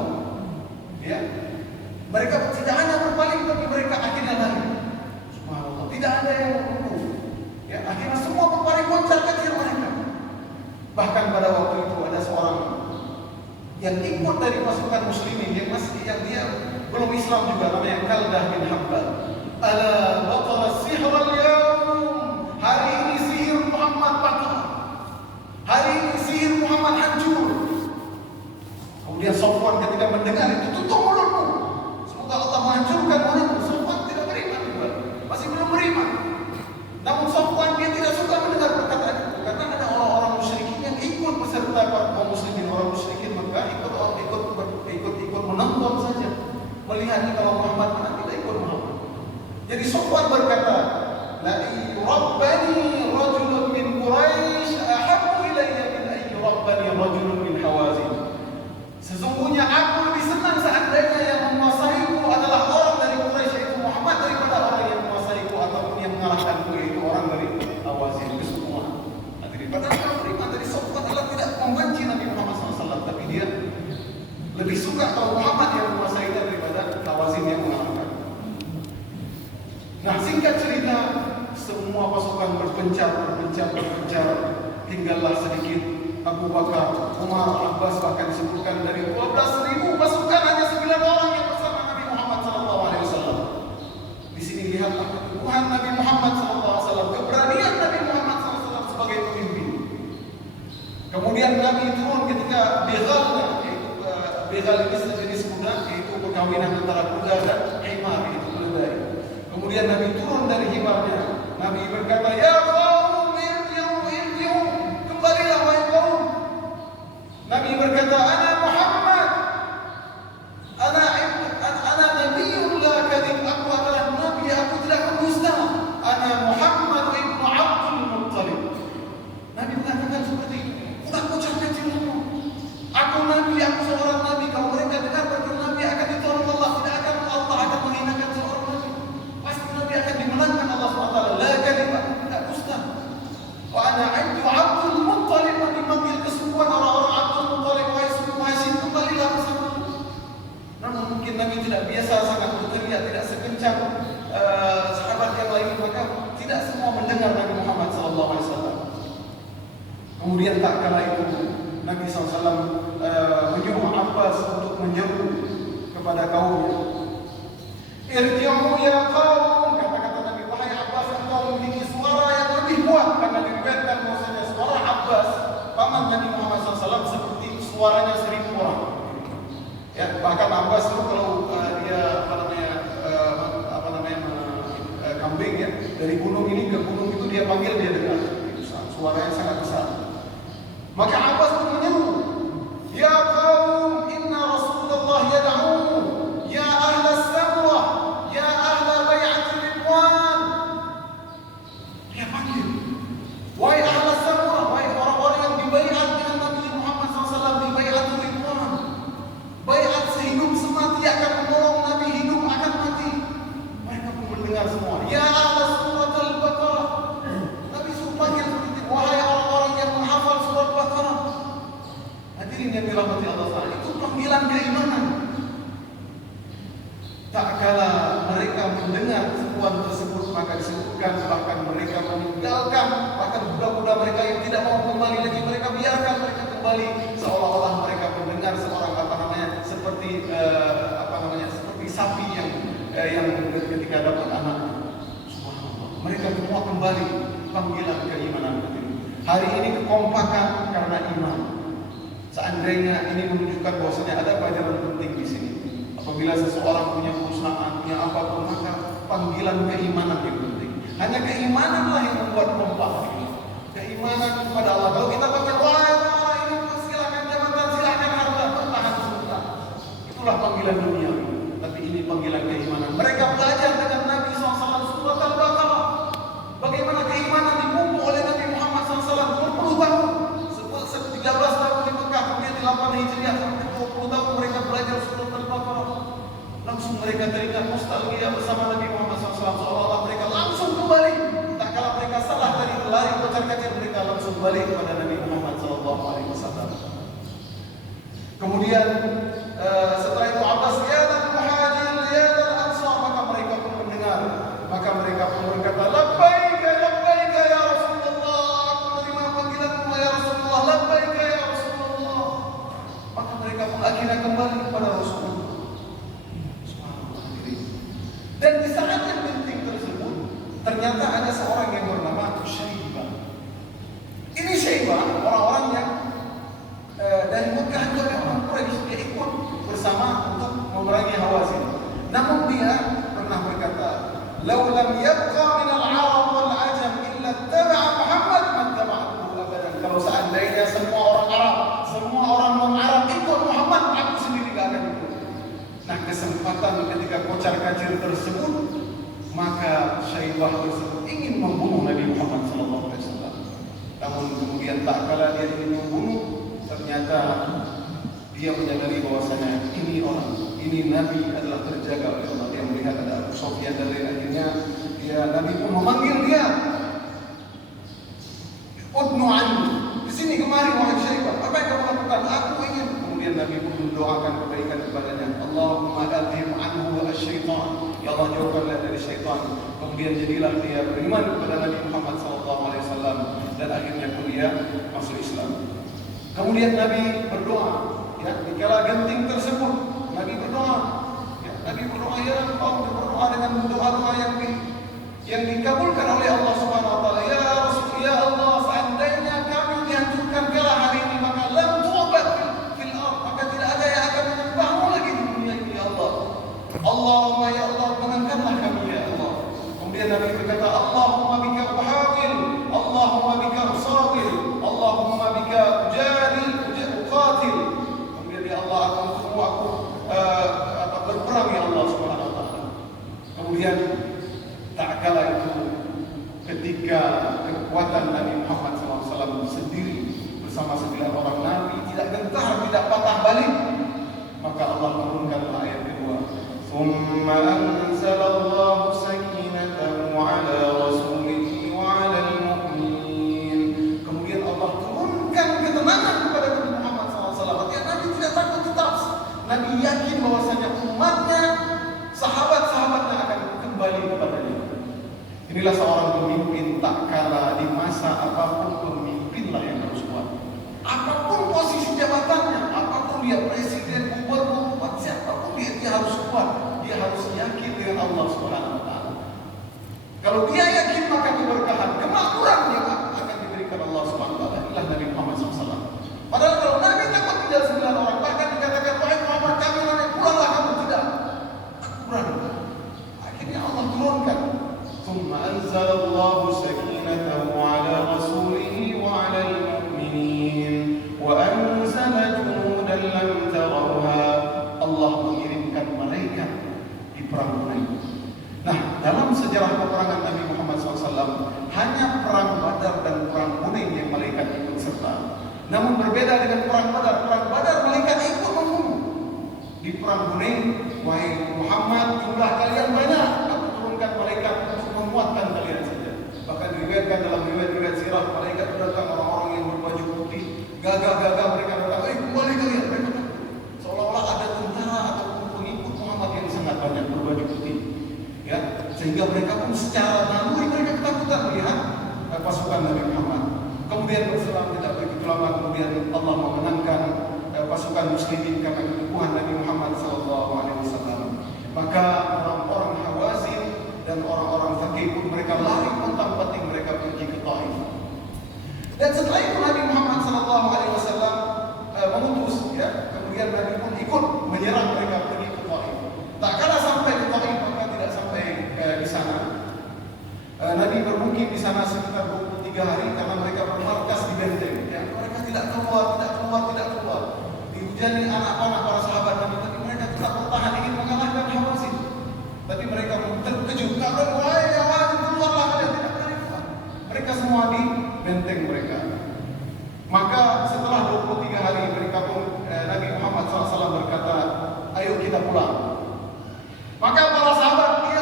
Ya. Mereka tidak hanya berpaling, tapi mereka akhirnya lari. Subhanallah, tidak ada yang menunggu. Ya, akhirnya semua berpaling bocah kecil mereka. Bahkan pada waktu itu ada seorang yang ikut dari pasukan muslimin yang dia belum Islam juga, namanya Kaldah bin Habbal. Ala batala sihr al-yawm. Hari ini sihir Muhammad batal. Hari ini sihir Muhammad hancur. Kemudian Safwan ketika mendengar itu, tutup mulutmu, semoga Allah menghancurkan mulutmu. Safwan tidak beriman juga, masih belum beriman. Namun Safwan dia tidak suka mendengar perkataan itu, karena ada orang-orang musyrikin yang ikut beserta kaum muslimin. Orang musyrikin Mekah ikut menonton saja, melihatnya kalau Muhammad mana tidak ikut Muhammad. Jadi Safwan berkata, la rabbani rajulun min Quraisy ahabbu ilayya min ayyi rabbani rajulun min Hawazin. Sesungguhnya aku lebih senang seandainya yang menguasaiku adalah orang dari Quraisy, yaitu Muhammad, daripada orang yang menguasaiku ataupun yang mengalahkanku, yaitu orang dari Hawazin, kesukuan. Padahal kalau beriman dari Safwan adalah tidak membenci Nabi Muhammad SAW, tapi dia lebih suka kalau Muhammad yang menguasai daripada Hawazin yang mengalahkan. Nah, singkat cerita, semua pasukan berpencar. Tinggallah sedikit Abu Bakar, Umar, Abbas, bahkan disebutkan dari 12.000 pasukan hanya 9 orang yang bersama Nabi Muhammad SAW. Di sini lihatlah keteguhan Nabi Muhammad SAW, keberanian Nabi Muhammad SAW sebagai pemimpin. Kemudian Nabi turun ketika Bighalnya, yaitu Bighal ini sejenis kuda, yaitu perkawinan antara kuda dan himar, yaitu keledai. Kemudian Nabi turun dari himarnya. Nabi berkata, ya qaum irji'u, kembalilah wahai kaum. Nabi berkata, ana Muhammad, ana nabiyyun la kadhib, aku adalah nabi, aku tidak berdusta. Ana Muhammad ibnu Abdul Muttalib. Nabi mengatakan seperti itu. Udah bocah kecil semua. Aku nabi, aku seorang nabi. Kalau mereka dengar berarti nabi akan ditolong Allah, tidak akan Allah akan menghinakan seorang nabi. Pasti nabi akan dimenangkan Allah SWT. La kadhib, tidak dusta. Wa ana Abdul Muttalib, dipanggil kesukuan orang-orang Abdul Muttalib, wahai suku Hashim, kembalilah bersama. Namun mungkin Nabi tidak biasa sangat berteriak, tidak sekencang sahabat yang lain, maka tidak semua mendengar Nabi Muhammad SAW. Kemudian tak kala itu Nabi SAW menyuruh Abbas untuk menyeru kepada kaumnya. Irji'u ya qaum, kata-kata Nabi, wahai Abbas, engkau memiliki suara yang lebih kuat, karena diriwayatkan bahwasanya suara Abbas paman Nabi Muhammad SAW seperti suaranya 1000 orang. Ya, bahkan Abbas itu kalau dia kambing ya, dari gunung ini ke gunung itu dia panggil, dia dengar. Suaranya sangat besar. Maka Abbas pun menyeru, ya qaum inna Rasulullah yad'u, ya ahla samrah, ya ahla bai'atul ridwan. Dia panggil, wahai ahla samrah, wahai orang-orang yang dibaiat dengan Nabi Muhammad SAW di bai'atul ridwan. Baiat sehidup semati, akan menolong Nabi hidup akan mati. Mereka pun mendengar semua. Ya ahla surat al-Baqarah. Nabi suruh panggil seperti, wahai orang-orang yang menghafal surat Baqarah. Hadirin yang dirahmati Allah SWT, itu panggilan keimanan. Tak kala mereka mendengar seruan tersebut, maka disebutkan bahkan mereka meninggalkan, bahkan budak-budak mereka yang tidak mau kembali lagi, mereka biarkan mereka kembali, seolah-olah mereka mendengar seorang seperti seperti sapi yang ketika dapat anak. Subhanallah. Mereka semua kembali panggilan keimanan. Hari ini kekompakan karena iman. Seandainya ini menunjukkan bahwasanya ada pelajaran penting di sini. Apabila seseorang punya perusahaan, punya apapun, maka panggilan keimanan yang penting. Hanya keimananlah yang membuat kompak. Keimanan kepada Allah. Kalau kita pakai wah ini silakan jabatan, silakan harta, bertahan sebentar. Itulah panggilan dunia. Tapi ini panggilan keimanan. Mereka belajar dengan Nabi SAW surat Al-Baqarah. Bagaimana keimanan dipupuk oleh Nabi Muhammad SAW berpuluh tahun. 13 tahun di Mekah, kemudian di 8 Hijriah sampai 20 tahun mereka belajar surat Al-Baqarah. Langsung mereka teringat nostalgia bersama Nabi Muhammad SAW, seolah-olah mereka langsung kembali. Tak kala mereka salah tadi lari kocar-kacir, mereka langsung balik kepada Nabi Muhammad SAW. Kemudian setelah itu Abbas ya dan Muhajir ya dan Ansar, maka mereka pun mendengar, maka mereka pun berkata labbaik ya Rasulullah, aku menerima panggilanmu ya Rasulullah, labbaik ya Rasulullah. Maka mereka pun akhirnya kembali kepada Rasulullah. Dan di saat yang penting tersebut, ternyata ada seorang yang bernama Syaibah. Ini Syaibah, orang-orang yang dari Mekah juga orang Quraisy, dia ikut bersama untuk memerangi Hawazin. Namun dia pernah berkata, "Lau lam yabqa min al-'arab wal 'ajam illa taba'a Muhammad man taba'ahu abadan." Kalau seandainya semua orang Arab, semua orang non-Arab ikut Muhammad, aku sendiri tidak akan ikut. Nah, kesempatan ketika kocar-kacir tersebut, maka Syaibah tersebut ingin membunuh Nabi Muhammad SAW. Namun kemudian tak kala dia ingin membunuh, ternyata dia menyadari bahwasanya ini Nabi adalah terjaga oleh Allah. Dia melihat ada Abu Sufyan dan lain, akhirnya Nabi pun memanggil dia. Udnu anhu, di sini kemari wahai Syaibah, apa yang kamu lakukan? Aku ingin. Kemudian Nabi pun mendoakan kebaikan kepadanya. Allahumma adhim anhu asyaitan. Ya Allah, jauhkanlah dari syaitan. Kemudian jadilah dia beriman kepada Nabi Muhammad SAW dan akhirnya pun dia masuk Islam. Kemudian Nabi berdoa, ya, di kala genting tersebut Nabi berdoa, ya, ya Allah, berdoa dengan doa-doa yang dikabulkan oleh Allah Subhanahu wa taala. Ya Rasul, ya Allah, seandainya kami dihancurkan kala hari ini, maka lam tu'bad fil ard, maka tidak ada yang akan menyembahmu lagi di dunia ini, ya Allah. Allahumma ya Allah, menangkanlah kami ya Allah. Kemudian Nabi berkata, Allahumma bika uhawil, Allahumma bika usawil, Allahumma bika uqatil. Kemudian ya Allah, aku berperang ya Allah Subhanahu wa taala. Kemudian tak kala itu ketika kekuatan Nabi Muhammad SAW sendiri bersama 9 orang Nabi tidak gentar, tidak patah balik, maka Allah menurunkan ayat kedua. Thumma anzalallahu sakinatahu ala rasulihi wa ala al-mu'minin. Kemudian Allah turunkan ketenangan kepada Nabi Muhammad SAW. Artinya Nabi tidak takut, tetap Nabi yakin bahwasanya umatnya, sahabat-sahabatnya akan kembali kepadanya. Inilah seorang pemimpin, tak kala di masa apapun pemimpinlah yang harus kuat. Apapun posisi jabatannya, apapun dia presiden, gubernur, siapapun dia harus kuat. Dia harus yakin dengan Allah Subhanahu wa taala. Kalau dia yakin, maka keberkahan, kemakmuran yang akan diberikan Allah Subhanahu wa taala. Inilah Nabi Muhammad SAW. Padahal kalau Nabi takut tinggal 9 orang, bahkan dikatakan, wahai Muhammad, kami nanti pulanglah kamu, tidak. Aku berani. Akhirnya Allah turunkan. ثم أنزل الله سكينته على رسوله وعلى المؤمنين وأنزل جنودا لم تروها. Allah mengirimkan malaikat di perang Hunain. Nah, dalam sejarah peperangan Nabi Muhammad SAW, hanya perang Badar dan perang Hunain yang malaikat ikut serta. Namun berbeda dengan perang Badar malaikat ikut membunuh. Di perang Hunain, wahai Muhammad, jumlah kalian banyak, aku turunkan malaikat untuk menguatkan kalian saja. Bahkan diriwayatkan dalam riwayat sirah, malaikat datang orang-orang yang berbaju putih, gagah-gagah mereka datang, kembali kalian. Mereka seolah-olah ada tentara ataupun pengikut Muhammad yang sangat banyak berbaju putih, ya, sehingga mereka pun secara naluri mereka ketakutan melihat pasukan Nabi Muhammad. Kemudian berselang tidak begitu lama, kemudian Allah memenangkan pasukan muslimin karena keteguhan Nabi Muhammad SAW. Maka orang-orang Hawazin dan orang-orang Thaqif pun mereka lari pontang-panting, mereka pergi ke Taif. Dan setelah itu Nabi Muhammad SAW mengutus, ya, kemudian Nabi pun ikut menyerang mereka pergi ke Taif. Tak kala sampai di Taif, maka tidak sampai di sana, Nabi sana sekitar 23 hari karena mereka bermarkas di benteng. Ya, mereka tidak keluar. Dihujani anak panah para sahabat Nabi, tapi mereka tetap bertahan ingin mengalahkan Hawazin. Tapi mereka terkejut, karena wahai Hawazin, keluarlah kalian, tidak berani keluar. Mereka semua di benteng mereka. Maka setelah 23 hari mereka pun Nabi Muhammad SAW berkata, ayo kita pulang. Maka para sahabat, ya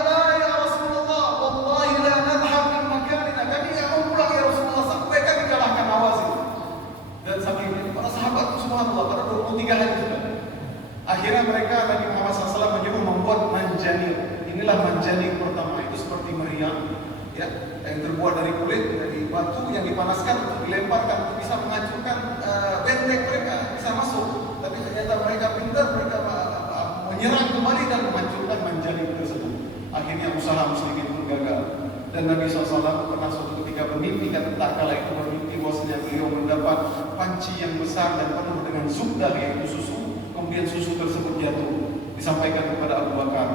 Rasulullah, wallahi la nadhhab min makanina, kami tidak mau pulang ya Rasulullah sampai kami kalahkan Hawazin. Dan saking para sahabat subhanallah pada 23 hari sudah. Akhirnya mereka Nabi Muhammad SAW menyuruh membuat manjanik. Inilah manjanik pertama, itu seperti meriam, ya, yang terbuat dari kulit, dari batu yang dipanaskan untuk dilemparkan untuk bisa menghancurkan benteng mereka, bisa masuk. Tapi ternyata mereka pintar, mereka menyerang kembali dan menghancurkan manjanik tersebut. Akhirnya usaha muslimin pun gagal. Dan Nabi SAW pernah suatu ketika bermimpi, dan tak kala itu bermimpi bahwasanya beliau mendapat panci yang besar dan penuh dengan zubdah, yaitu susu. Kemudian susu tersebut jatuh, disampaikan kepada Abu Bakar.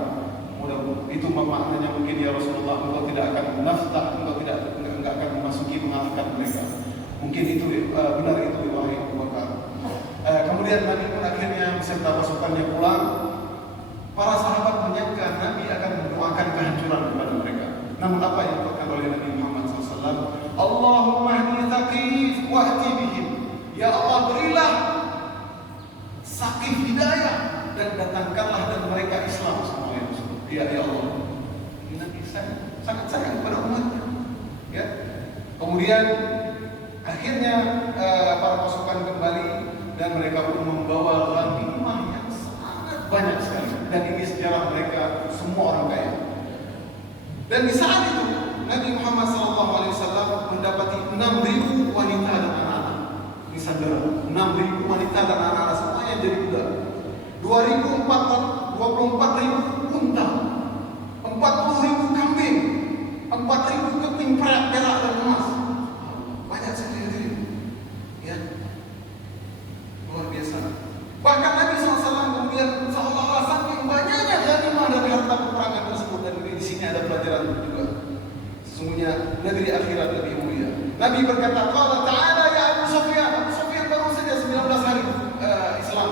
Itu maknanya mungkin ya Rasulullah, engkau tidak akan menaftah, engkau tidak akan memasuki mengalahkan mereka. Mungkin itu benar itu wahai Abu Bakar. Kemudian Nabi pun akhirnya beserta pasukannya pulang. Para sahabat menyangka Nabi akan mendoakan kehancuran kepada mereka. Namun apa yang dilakukan oleh Nabi Muhammad SAW? Allahumma hdi Thaqif wa'ti bihim. Ya Allah, berilah Thaqif hidayah dan datangkanlah dan mereka Islam semua ya Rasul. Ya Allah, ini Nabi sangat sayang kepada umatnya. Ya. Kemudian akhirnya para pasukan kembali dan mereka pun membawa ghanimah yang sangat banyak sekali. Dan ini sejarah mereka semua orang kaya. Dan di saat itu Nabi Muhammad SAW mendapati 6.000 wanita dan anak-anak. Ini saudara, 6.000 wanita dan anak-anak semuanya jadi budak. 24.000 unta, 40.000 kambing, 4.000 keping perak dan emas. Banyak sekali, ya, luar biasa. Bahkan Nabi SAW kemudian seolah-olah saking banyaknya ghanimah dari harta peperangan tersebut, dan di sini ada pelajaran juga. Sesungguhnya negeri akhirat lebih mulia. Nabi berkata, "Qala ta'ala ya Abu Sufyan." Abu Sufyan baru saja 19 hari Islam.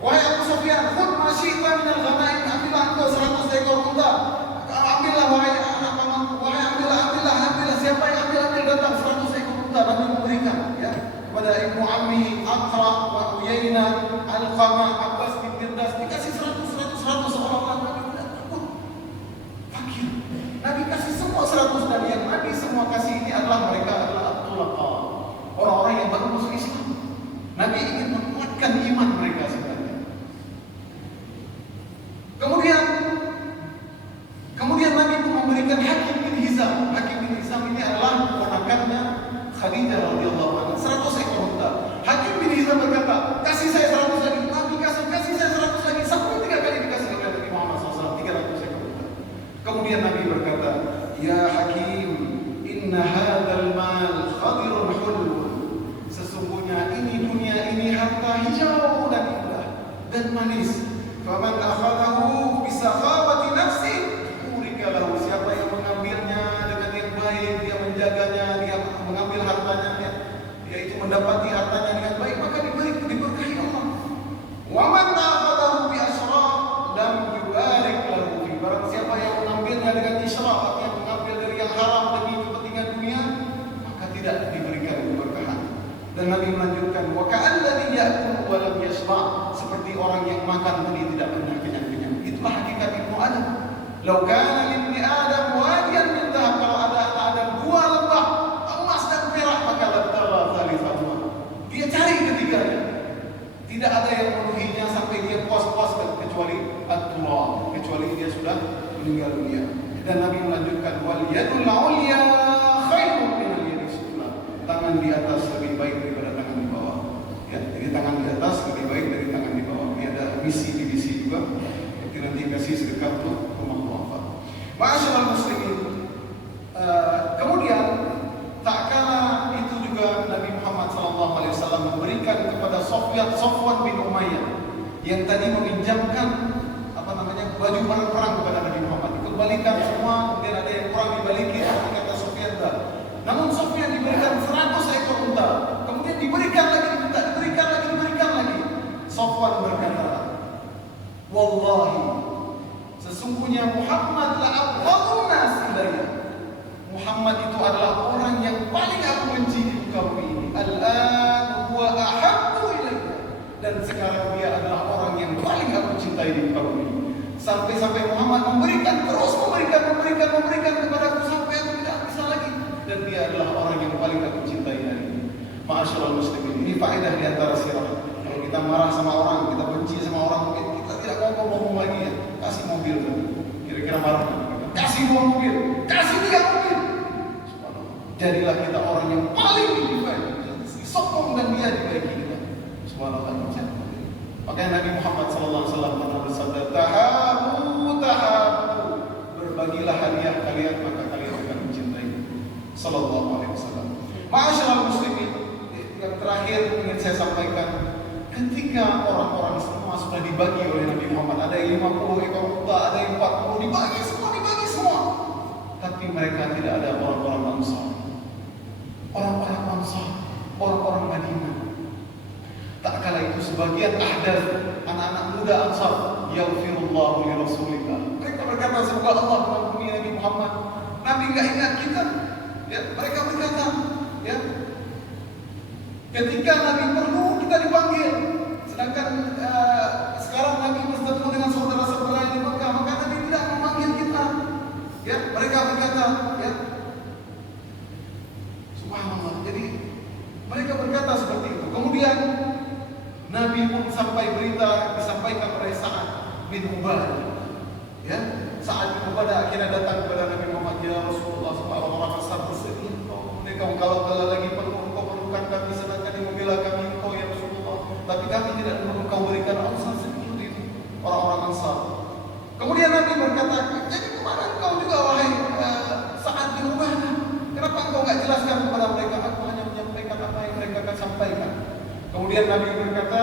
Wahai Abu Sufyan, khudh ma syi'ta min al-ghanaim, ambillah engkau 100 ekor unta. Ambillah wahai anak pamanku, wahai ambillah siapa yang ambil datang 100 ekor unta. Nabi memberikan ya kepada Ibnu Ammi Aqra wa Uyainah Al-Qama Abbas bin Mirdas, dikasih 100 orang Nabi tidak takut. Fakir. Nabi kasih semua 100, dan yang Nabi semua kasih ini adalah mereka adalah at-tulaqa, orang-orang yang baru masuk Islam. Nabi ingin menguatkan iman mereka sebenarnya. Kemudian Nabi pun memberikan Hakim bin Hizam. Hakim bin Hizam ini adalah ponakannya Khadijah radhiyallahu anha, 100 ekor unta. Hakim bin Hizam berkata, kasih saya 100 lagi. Nabi kasih saya 100 lagi, sampai 3 kali dikasih oleh Nabi Muhammad SAW 300 ekor unta. Kemudian Nabi berkata, ya Hakim, inna hadzal mal khadirun hulwun. Sesungguhnya ini dunia ini harta hijau dan indah dan manis. Faman akhadahu bisakhawati nafsi, urika lahu. Siapa yang mengambilnya dengan yang baik, dia menjaganya, dia mengambil hartanya, yaitu mendapati hartanya dengan baik, maka diberkahi Allah. Wa man akhadahu bi asyraf lam yubarik lahu fi. Barang siapa yang mengambilnya dengan israf, artinya mengambil dari yang haram demi kepentingan dunia, maka tidak diberikan keberkahan. Dan Nabi melanjutkan, wa ka'alladzi ya'kulu wa lam yashba', seperti orang yang makan tapi tidak pernah kenyang-kenyang. Itulah hakikat Ibnu Adam. Lau kana libni Adam wadiyan min dhahab, kalau ada anak Adam 2 lembah emas dan perak, maka labtagha thalithahuma. Dia cari ketiganya. Tidak ada yang memenuhinya sampai dia puas-puas kecuali at-tura, kecuali dia sudah meninggal dunia. Dan Nabi melanjutkan, wal yadul ulya khairun min al-yadi sufla. Tangan di atas lebih baik daripada tangan di bawah. Ya, jadi tangan di atas lebih baik dari tangan di bawah. Ini ada misi juga. Jadi nanti kasih sedekah untuk rumah wafat. Ma'asyiral muslimin. Kemudian tak kala itu juga Nabi Muhammad SAW memberikan kepada Safwan bin Umayyah yang tadi meminjamkan baju perang kepada Nabi Muhammad. Dikembalikan semua, kemudian ada yang kurang dibalikin. Kata Sufyan, sesungguhnya Muhammad la abghadun nas ilayya. Muhammad itu adalah orang yang paling aku benci di muka bumi ini. Al-an huwa ahabbu ilayya. Dan sekarang dia adalah orang yang paling aku cintai di muka bumi ini. Sampai-sampai Muhammad terus memberikan kepadaku sampai aku tidak bisa lagi. Dan dia adalah orang yang paling aku cintai hari ini. Ma'asyiral muslimin, ini faedah di antara sirah. Kalau kita marah sama orang, kita benci sama orang, mungkin kita tidak ngomong lagi ya. Kasih mobil, kira-kira marah. Kasih 2 mobil, kasih 3 mobil. Jadilah kita orang yang paling dibaik, disokong dan dia dibaiki kita. Subhanallah. Makanya Nabi Muhammad SAW pernah bersabda, tahabu, berbagilah hadiah kalian maka kalian akan mencintai. Sallallahu alaihi wasallam. Ma'asyiral muslimin, yang terakhir ingin saya sampaikan, ketika orang-orang semua sudah dibagi oleh Nabi Muhammad, ada yang 50 ekor unta, ada yang 40, dibagi semua. Tapi mereka tidak ada orang-orang Ansar. Orang-orang Ansar, orang-orang Madinah. Tak kala itu sebagian ahdath, anak-anak muda Ansar, yaghfirullahu li Rasulillah. Mereka berkata, semoga Allah mengampuni Nabi Muhammad. Nabi enggak ingat kita. Ya, mereka berkata, ya, ketika Nabi perlu kita dipanggil, sedangkan sekarang Nabi bertemu dengan saudara-saudara yang di Mekah, maka Nabi tidak memanggil kita. Ya, mereka berkata, ya, subhanallah. Jadi mereka berkata seperti itu. Kemudian Nabi pun sampai berita disampaikan oleh Sa'ad bin Ubadah. Ya, Sa'ad bin Ubadah akhirnya datang kepada Nabi Muhammad, ya Rasulullah, orang-orang Ansar bersedih. Mereka kalau lagi penuh engkau perlukan kami, sedangkan yang membela kami engkau ya Rasulullah. Tapi kami tidak perlu engkau berikan Ansar seperti itu, orang-orang Ansar. Kemudian Nabi berkata, jadi kemana engkau juga wahai Sa'ad bin Ubadah? Kenapa engkau enggak jelaskan kepada mereka? Aku hanya menyampaikan apa yang mereka akan sampaikan. Kemudian Nabi berkata,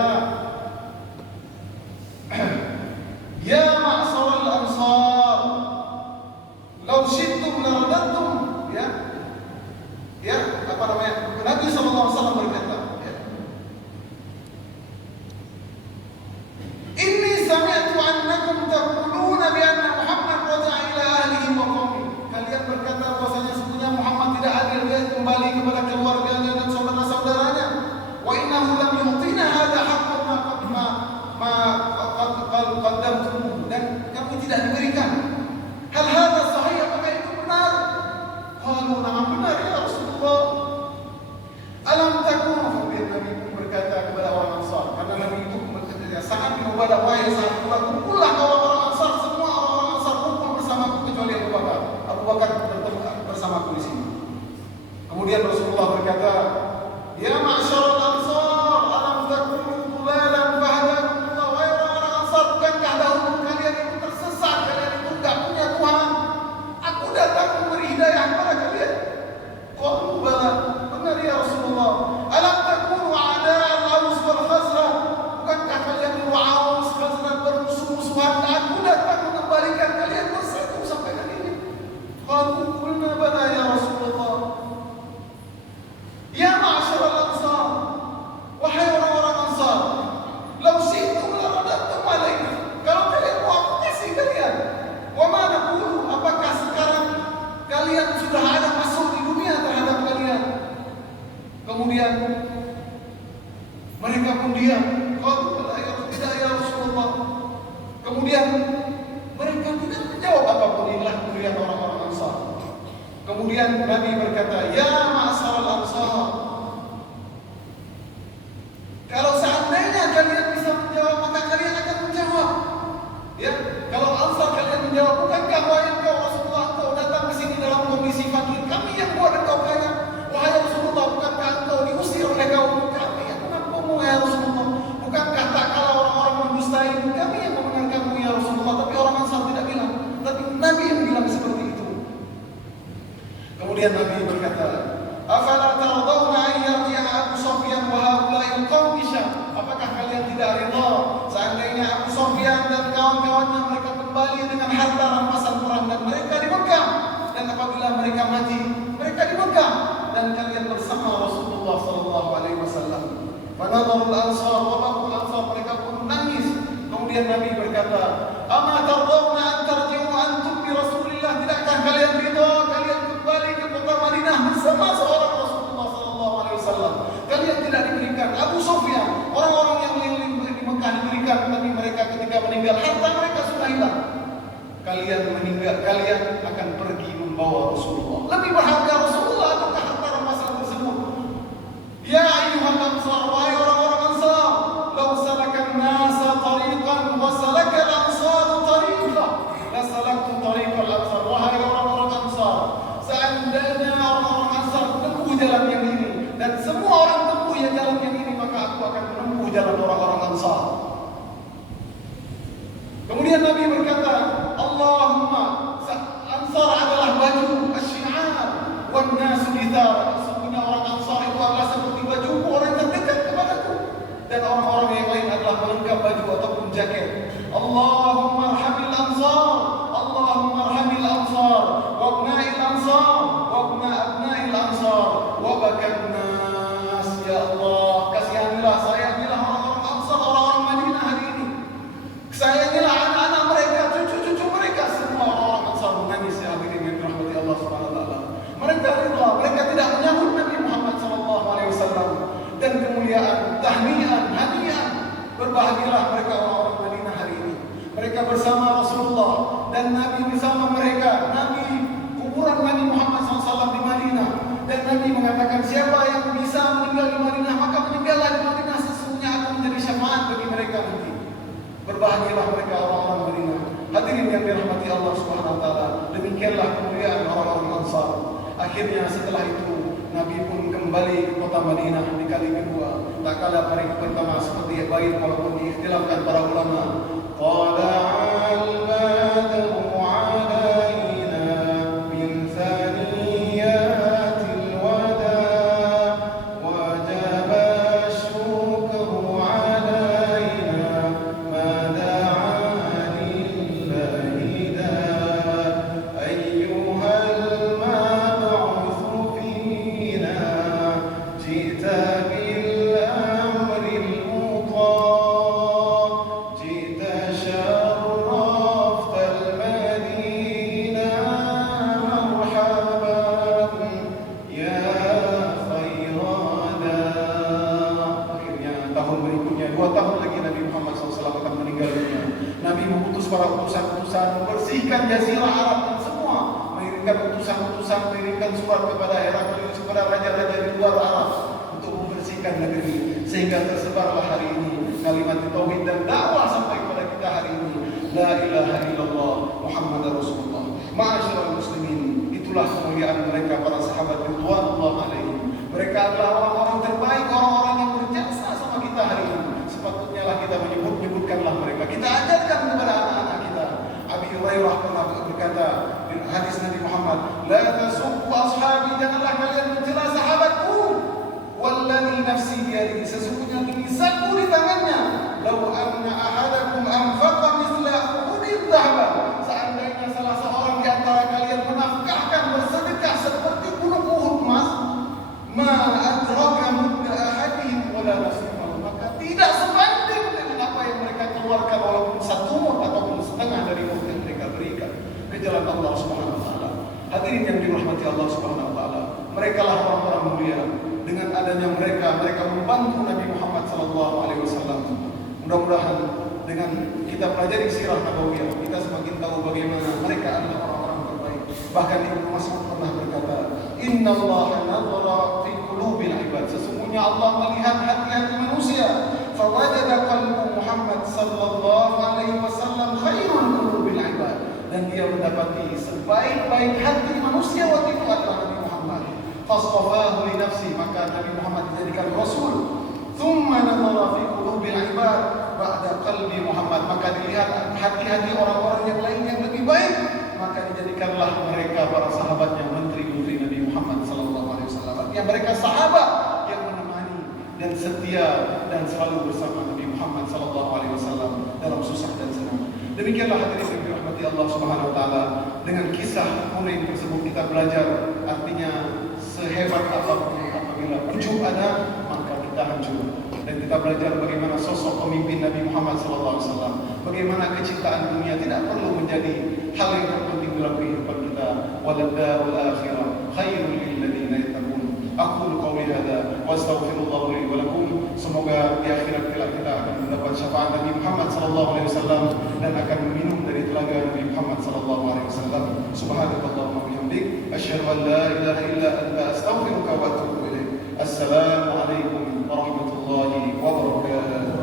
ya ma'asyaral ansar, law syi'tum laradattum, ya, apa namanya? Nabi SAW berkata, ya, inni sami'tu annakum taquluna bi anna Muhammad raja'a ila ahlihi wa qaumihi. Kalian berkata bahwasanya sesungguhnya Muhammad tidak adil, dia kembali kepada keluarganya dan saudara-saudaranya. Wa innahu lam yu'tina hadha haqqan ma qaddamtum, dan kamu tidak diberikan. Hal hadha sahih, apakah itu benar? Qalu na'am, benar ya Rasulullah. Alam takunu, kemudian Nabi pun berkata kepada orang Ansar, karena Nabi itu berkata, Sa'ad bin Ubadah, wahai Sa'ad, kumpullah orang-orang Ansar, semua orang-orang Ansar kumpul bersamaku kecuali Abu Bakar. Abu Bakar bertemu bersamaku di sini. Kemudian Rasulullah berkata, ya ma'asyaral ansar, alam takunu dhulalan fahadakumullah. Wahai orang-orang Ansar, bukankah dahulu kalian itu tersesat, kalian itu tidak punya Tuhan? Aku datang memberi hidayah kepada kalian. Qalu bala, benar ya Rasulullah. Alam takunu a'da'al Aus wal Khazraj, bukankah kalian itu Aus, Khazraj bermusuh-musuhan? Aku datang mengembalikan kalian bersatu sampai hari ini. Qalu qulna bala ya Rasulullah. Ya ma'asyaral ansar, wahai orang-orang Ansar, law syi'tum laradattum alaina. Kalau kalian mau aku kasih kalian. Wa ma naqulu, apakah sekarang kalian sudah ada masuk di dunia terhadap kalian? Kemudian mereka pun diam. Qalu tidak ya Rasulullah. Kemudian mereka tidak menjawab apapun. Inilah kemudian orang-orang Ansar. Kemudian Nabi berkata, ya ma'asyaral ansar, kalau seandainya kalian bisa menjawab, maka kalian akan menjawab. Ya, kalau Ansar kalian menjawab, bukankah wahai engkau Rasulullah, engkau datang ke sini dalam kondisi fakir, kami yang buat engkau kaya. Wahai Rasulullah, bukankah engkau diusir oleh kaum kami yang menampungmu ya Rasulullah? Bukankah tak kala orang-orang mendustaimu, kami yang membenarkanmu ya Rasulullah? Tapi orang Ansar tidak bilang, tapi Nabi yang bilang seperti itu. Kemudian Nabi berkata, afala tardawna an yarji'a Abu Sufyan wa haula'il qaum Syam? Apakah kalian tidak ridha seandainya Abu Sufyan dan kawan-kawannya mereka kembali dengan harta rampasan perang dan mereka di Mekah, dan apabila mereka mati mereka di Mekah dan kalian bersama Rasulullah sallallahu alaihi wasallam? Fanadharul ansar wa baqul ansar, mereka pun menangis. Kemudian Nabi berkata, ama tardawna an tarji'u jalan yang ini, dan semua orang tempuh yang jalan yang ini, maka aku akan menempuh jalan orang-orang Ansar. Kemudian Nabi berkata, Allahumma, Ansar adalah baju asy-syi'ar, wan nasu lithar. Sesungguhnya orang Ansar itu adalah seperti bajuku, orang terdekat kepadaku, dan orang-orang yang lain adalah pelengkap baju ataupun jaket. Allahumma arhamil Ansar, Allahumma arhamil Ansar, wa abna'il Ansar, wa abna'il Ansar, wa bakan nas. Ya Allah, kasihanilah, sayangilah orang-orang Ansar, orang-orang Madinah hari ini. Sayangilah anak-anak mereka, cucu-cucu mereka, semua orang-orang Ansar menangis ya hadirin yang dirahmati Allah Subhanahu wa taala. Mereka rela, mereka tidak menyambut Nabi Muhammad sallallahu alaihi wasallam, dan kemuliaan, tahniah, hadiah. Berbahagialah mereka orang-orang Madinah hari ini. Mereka bersama Rasulullah dan Nabi bersama mereka. Nabi, kuburan Nabi Muhammad SAW di Madinah, dan Nabi mengatakan, siapa yang bisa meninggal di Madinah, maka meninggallah di Madinah, sesungguhnya akan menjadi syafaat bagi mereka nanti. Berbahagialah mereka orang-orang Madinah. Hadirin yang dirahmati Allah Subhanahu wa taala, demikianlah kemuliaan orang-orang Ansar. Akhirnya setelah itu Nabi pun kembali ke kota Madinah di kali kedua. Tak kala hari pertama seperti yang baik walaupun diikhtilafkan para ulama. Tala'al badru 'alaina min thaniyatil wada' wajaba syukru 'alaina ma da'a lillahi da ayyuhal mab'utsu fina ji'ta bil amril muta ji'ta syarraftal madinah marhaban ya khairada. Akhirnya tahun berikutnya, 2 tahun lagi Nabi Muhammad SAW akan meninggal dunia. Nabi mengutus para utusan-utusan membersihkan jazirah Arab dan semua, mengirimkan utusan-utusan, mengirimkan surat kepada Heraklius, kepada raja-raja di luar Arab untuk membersihkan negeri, sehingga tersebarlah hari ini kalimat tauhid dan dakwah sampai kepada kita hari ini. La ilaha illallah Muhammadar Rasulullah. Ma'asyiral muslimin, itulah kemuliaan mereka para sahabat ridwanullah alaihim. Mereka adalah orang-orang terbaik, orang-orang yang berjasa sama kita hari ini. Sepatutnya lah kita menyebutkanlah mereka. Kita ajarkan kepada anak-anak kita. Abi Hurairah pernah berkata di hadis Nabi Muhammad, la tasubbu ashabi, janganlah kalian mencela sahabatku. Walladzi nafsi biyadihi, sesungguhnya lisanku di tangannya. Lau anna ahadakum anfaqa mithla uhudin dhahaban, seandainya salah seorang di antara kalian menafkahkan, bersedekah seperti gunung Uhud emas, ma adraka mudda ahadihim wala nasifahu, maka tidak sebanding dengan apa yang mereka keluarkan walaupun satu mud ataupun setengah dari mud yang mereka berikan ke jalan Allah Subhanahu wa taala. Hadirin yang dirahmati Allah Subhanahu wa taala, mereka lah orang-orang mulia. Dengan adanya mereka membantu Nabi Muhammad sallallahu alaihi wasallam. Mudah-mudahan dengan kita pelajari sirah nabawiyah, kita semakin tahu bagaimana mereka adalah orang-orang terbaik. Bahkan Ibnu Mas'ud pernah berkata, "Innallaha nadhara fi qulubil ibad." Sesungguhnya Allah melihat hati-hati manusia. Fawajada qalbu Muhammad sallallahu alaihi wasallam khairul qulubil ibad. Dan dia mendapati sebaik-baik hati manusia waktu itu adalah Nabi Muhammad. Fastafahu li nafsi, maka Nabi Muhammad dijadikan Rasul. Thumma nadhara fi qulubil ibad ba'da qalbi Muhammad, maka dilihat hati-hati orang-orang yang lain yang lebih baik, maka dijadikanlah mereka para sahabatnya, menteri-menteri Nabi Muhammad sallallahu alaihi wasallam. Yang mereka sahabat yang menemani dan setia dan selalu bersama Nabi Muhammad sallallahu alaihi wasallam dalam susah dan senang. Demikianlah hadirin yang dirahmati Allah Subhanahu wa taala. Dengan kisah Hunain tersebut kita belajar artinya sehebat apapun apabila ujub ada, maka kita hancur. Dan kita belajar bagaimana sosok pemimpin Nabi Muhammad SAW, bagaimana kecintaan dunia tidak perlu menjadi hal yang terpenting dalam kehidupan kita. Waladdarul akhirah khairul lil ladzina yattaqun. Aqulu qawli hadza wa astaghfirullah li wa lakum. Semoga di akhirat kelak kita akan mendapat syafaat Nabi Muhammad SAW dan akan minum dari telaga Nabi Muhammad SAW. Subhanakallahumma wa bihamdik, asyhadu an la ilaha illa anta, astaghfiruka wa atubu ilaik. Assalamu alaikum warahmatullahi wabarakatuh.